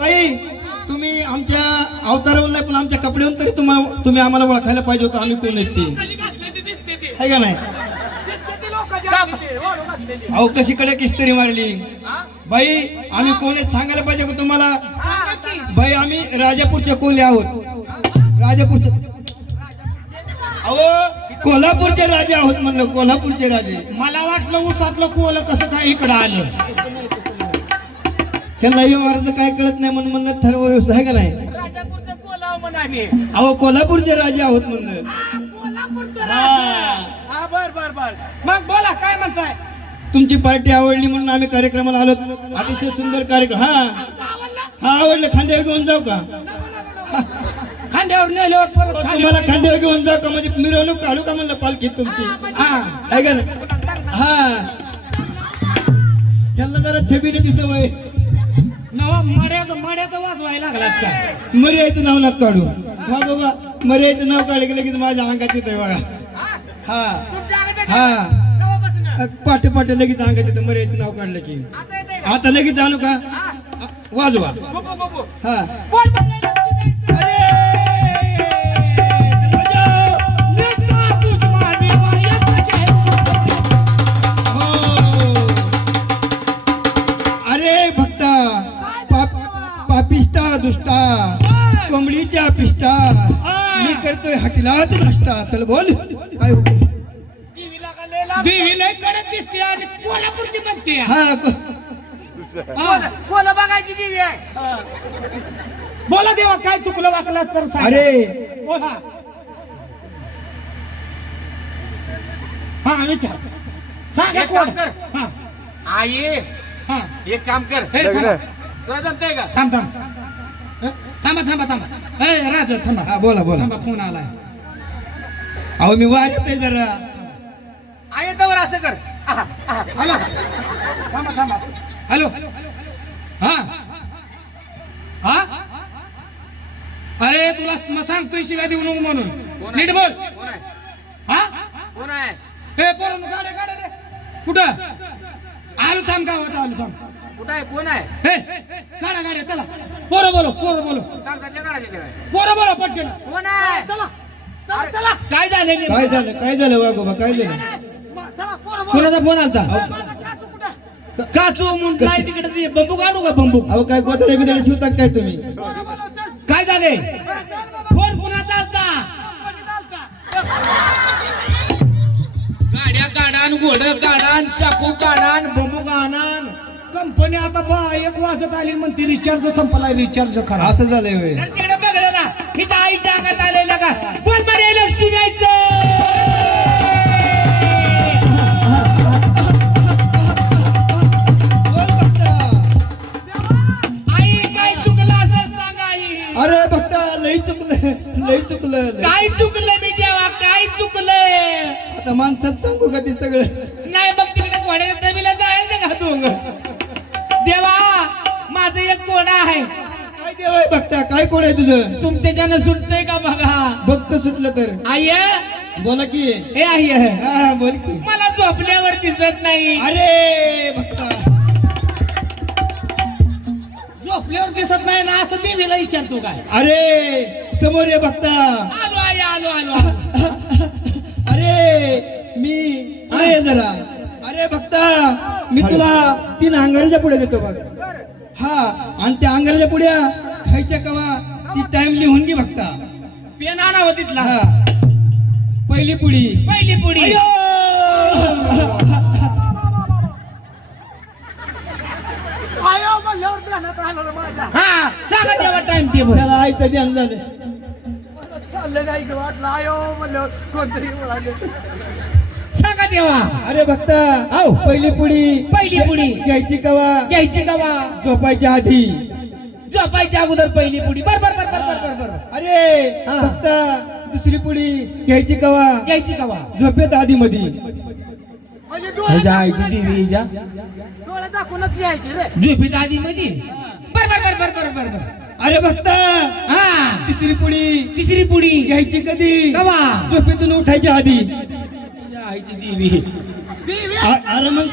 बाई तुम्ही आमच्या अवतारावर नाही पण आमच्या कपड्यावर तरी तुम्हाला तुम्ही आम्हाला ओळखायला पाहिजे होतं आम्ही कोण आहेत ते. आहे का नाही? अहो कशी कडे किस्तरी मारली? बाई आम्ही कोण आहेत सांगायला पाहिजे का तुम्हाला? बाई आम्ही राजापूरच्या कोले आहोत. राजापूरचे अहो कोल्हापूरचे राजे आहोत म्हणलं कोल्हापूरचे राजे. मला वाटलं उसातलं कोल कसं काय इकडं आलं? त्यांना व्यवहाराचं काय कळत नाही म्हणून म्हणलं ठरव व्यवस्था आहे का नाही? राजापूरचं कोलाव म्हणाले अहो कोल्हापूरचे राजे आहोत म्हणलं. हा बर बर बर. मग बोला काय म्हणताय? तुमची पार्टी आवडली म्हणून आम्ही कार्यक्रमाला आलो. अतिशय सुंदर कार्यक्रम हा. हा आवडलं. खांद्यावर घेऊन जाऊ का? खांद्यावर नेल्यावर परत तुम्हाला खांद्यावर घेऊन जाऊ का? म्हणजे मिरवणूक काढू का म्हणलं पालखीत तुमची? हा आहे का नाही? हा. त्यांना जरा छबीने सवय नवा मड्याचं मड्याचं वाजवायला लागलाच का? मर्याचं नाव नका काढू. वा बाबा मर्याचं नाव काढलं की लगेच माझ्या अंगात येतंय बघा. हा. हा. पाटे पाटे लगेच अंगात येतं मर्याचं नाव काढलं की. आता लगेच आणू का? वाजवा. हा. मी करतोय हटिलात नष्टा चल बोल. काय हो देवी लय कडक दिसते आणि कोल्हापूरची बसते हा बघायची देवी आहे. बोला देवा काय चुकलं वाकलं तर सांगा. अरे. बोला. हा विचार. सांगा एक कोण? काम कर. हा. आई हा. एक काम कर. हे थांबा. तुला जमतंय का? थांब थांब? थांबा थांबा थांबा. ए राज थांबा. हा बोला बोला. थांबा फोन आलाय. अहो मी वाऱ्यात आहे जरा. आई तवर असं कर. आहा, आहा. हॅलो. थांबा थांबा. हॅलो. हा. हा? अरे तुला म- सांगतोय शिव्या देऊ नको म्हणून. आहे? नीट बोल. कोण आहे? हा? कोण आहे? हे पोरण गाड्या गाड्या रे. कुठं? आलो थांब गावात आलो थांब. कुठं आहे? कोण आहे? हे गाड्या गाड्या चला. पोरं बोलो पोरं बोलो कागदातल्या काढायचे ते काय? पोरं बोलो पटकन. कोण आहे? चला. चला चला. काय झालं काय झालं? काय झालं वागोबा काय झालं? चला पोरं बोलो कोणाचा फोन आलता? माझा काचू कुठं? काचू मुंडलाय तिकडे ते बंबूक आणू का बंबूक? अहो काय गोदडे बिदडे शिवतात काय तुम्ही? पोरं बोलो चल. काय झाले बरं, चल बाबा. फोन कुणाचा आलता? चालता. गाड्या काढान घोड काढान चाकू काढान बंबूक आणान. कंपनी आता बा एक वाजत आली म्हणते रिचार्ज संपलाय रिचार्ज करा. असं झालंय होय. तर तिकडे बघलं ना इथं आईच्या अंगात आलेला का? बोल बरे लक्ष्मी आई काय चुकलं असं सांग आई. अरे भक्ता लई चुकलं लई चुकलं लई. काय चुकलं मी देवा काय चुकलंय आता माणसात सांगू का ते सगळं? नाही मग तिकडे घोड्याच्या तबीला जायचं का तू? देवा माझं एक घोडा आहे? काय देवाय भक्ता काय कोण आहे तुझं? तुमच्याच्यानं सुटतंय का बघा? भक्त सुटलं तर. आई बोला की. हे आई हा हा, बोल की. मला झोपल्यावर दिसत नाही. अरे भक्ता झोपल्यावर दिसत नाही ना असं देवीला विचारतो काय? अरे समोर ये भक्ता आलो आई आलो आलो. अरे मी ये जरा. अरे भक्ता मी तुला तीन अंगाराच्या पुढे देतो बघ. हा आणि त्या अंगाराच्या पुढ्या खायच्या कवा ती टाइम लिहून घे भक्ता. पेन आणावं तिथला. हा. पहिली पुडी पहिली पुढी! आयो म्हणल्यावर ध्यानात आलं रे माझ्या. हा सांगा तेव्हा टाइम टेबल त्याला आईचं ध्यान झालं चाललं काय की वाटलं? आयो म्हणल्यावर कोणतरी म्हणाले सांगा तेव्हा अरे भक्ता आव पहिली पुडी पहिली पुडी. घ्यायची कवा घ्यायची का वा झोपायच्या आधी झोपायच्या अगोदर पहिली पुढी बर बर बर बर बर बर बर अरे हा. भक्ता दुसरी पुडी घ्यायची कवा घ्यायची का वा झोपेत आधी मधी म्हणजे आईची देवी दाखवूनच रे झोपीत आधी मध्ये बर बर बर बर बर बर बर अरे भक्ता हा तिसरी पुडी तिसरी पुडी घ्यायची कधी कवा झोपेतून उठायच्या आधी आईची देवी. अरे मग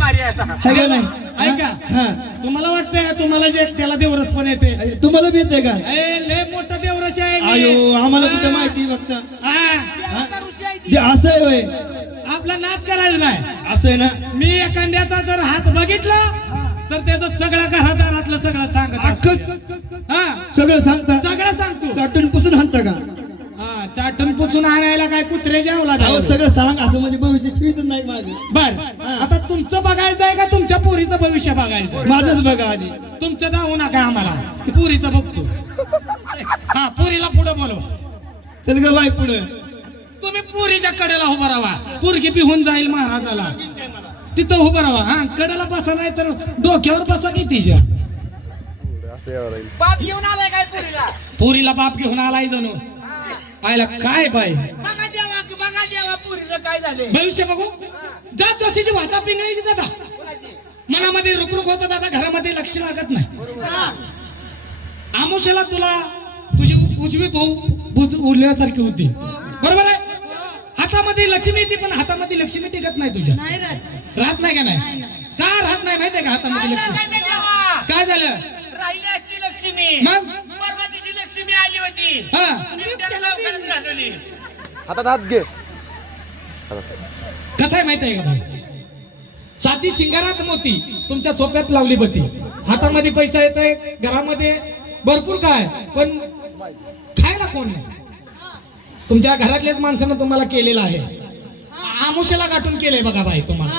मारी आहे. है का नाही? ऐका. हा तुम्हाला वाटतंय तुम्हाला जे त्याला देवरस पण येते? तुम्हाला येते का? ए, लय मोठं देवरस आहे मी. अयो आम्हाला हा. कुठे माहिती फक्त. हा. ते. असं आहे होय. आपला नाद करायचा नाही. असं आहे ना? मी एखाद्याचा जर हात बघितला तर त्याचं सगळं घरादारातलं सगळं सांगत असतो. हा. सगळं सांगता. सगळं सांगतो. चाटून पुसून हाणता का? हा चाटून पुसून आणायला काय कुत्रे जेवला अहो सगळं सांग. असं म्हणजे भविष्य ठेवीतच नाही माझं. बर. आता तुमचं बघायचं आहे का तुमच्या पोरीचं भविष्य बघायचं आहे? माझंच बघा आधी. तुमचं दावू नका आम्हाला. की पोरीचं बघतो. हा पोरीला पुढे बोलवा. चल ग बाई पुढे. तुम्ही पुरीच्या कडेला उभा राहा. पोरगी पिहून जाईल महाराजाला. तिथं उभं राहा हा. कडेला बसा नाही तर डोक्यावर बसा की तिच्या. बाप घेऊन आलाय काय पुरीला? पोरीला बाप घेऊन आलाय जणू. आयला काय बाय बघा देवा बघा देवा पुरीचं काय झाले भविष्य बघू. जा तशीची भाता पिंगळी दादा. मनामध्ये रुकरुक होतं दादा घरामध्ये लक्ष लागत नाही. आमुषाला तुला तुझी उजवी भाऊ बुज उरल्यासारखी होती. बरोबर आहे? हातामध्ये लक्ष्मी येते पण हातामध्ये लक्ष्मी टिकत नाही तुझ्या. राहत. नाही का नाही? का राहत नाही माहितीये का हातामध्ये लक्ष्मी? काय झालं देवा काय झालं? राहिली असती लक्ष्मी. मग? परवा दिवशी लक्ष्मी आली होती. हा. निमट्याला लवकरच घालवली. हातात हात घे. कसं आहे माहिती आहे का भाई साती शिंगारात मोती तुमच्या सोप्यात लावली बती. हातामध्ये पैसा येतोय घरामध्ये भरपूर काय पण खायला कोण नाही? तुमच्या घरातल्याच माणसानं तुम्हाला केलेलं आहे. आमुष्याला गाठून केलंय बघा भाई तुम्हाला.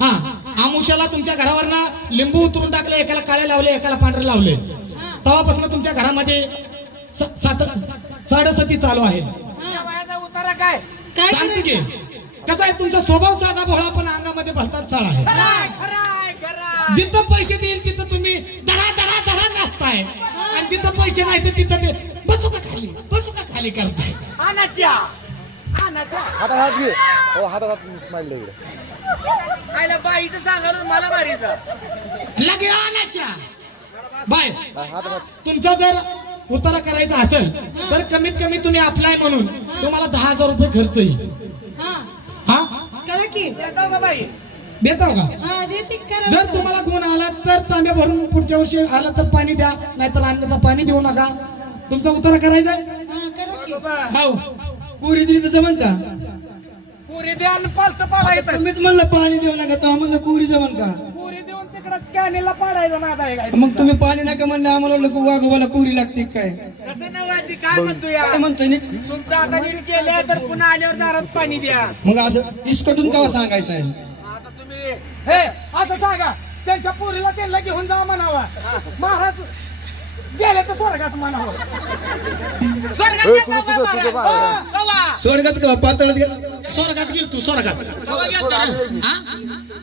हा आमुष्याला तुमच्या घरावरनं लिंबू उतरून टाकले एकाला काळे लावले एकाला पांढरे लावले. तेव्हापासून तुमच्या घरामध्ये साडेसती चालू आहे. काय सांगते की कसा आहे तुमचा स्वभाव साधा भोळा पण अंगामध्ये भलताच चाळ आहे. जिथं पैसे देईल तिथं तुम्ही दडा दडा दडा नाचताय. आणि जिथं पैसे नाही तर तिथं ते बसू का खाली? खाली करताय. हातात हात घे. हो हातात हात स्माइल दे इकडे. आयला बाईचं सांगाल मला मारीचं लगे आणायच्या बाय. हातात हात. तुमचा जर उतारा करायचा असेल तर कमीत कमी तुम्ही अप्लाय म्हणून तुम्हाला दहा हजार रुपये खर्च येईल. हा. करा की? देतो का बाई? देता का? हा देते करा. जर तुम्हाला गुण आला तर तांब्या भरून पुढच्या वर्षी आला तर पाणी द्या नाहीतर अन्यथा पाणी देऊ नका. तुमचा उतारा करायचा आहे? हा करा की हो पुरी दिली तर जमन का पुरी द्या आणि पालतं पाडायचं तुम्हीच म्हणलं पाणी देऊ नका तो म्हणलं कुरी जमन का? पुरी देऊन तिकडं कॅनेला पाडायचं आहे काय. मग तुम्ही पाणी नका म्हणलं आम्हाला वाटलं वाघोबाला कुरी लागते काय? कसं नवाजी काय म्हणतो या? काय म्हणतोय नीट. तुमचं आता नीट तर पुन्हा आल्यावर दारात पाणी द्या. मग असं इस्कटून का सांगायचं आहे? आता तुम्ही हे असं सांगा. त्यांच्या पोरीला त्यांना घेऊन जा म्हणावा. महाराज गेले तर स्वर्गात म्हणावं स्वर्गात ए, गेलता तुझं- का कवा? स्वर्गात का पातळात गेला? स्वर्गात गेल तू स्वर्गात. कवा गेलता?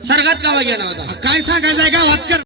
स्वर्गात गावा गेला होता? काय सांगायचंय गावात कर.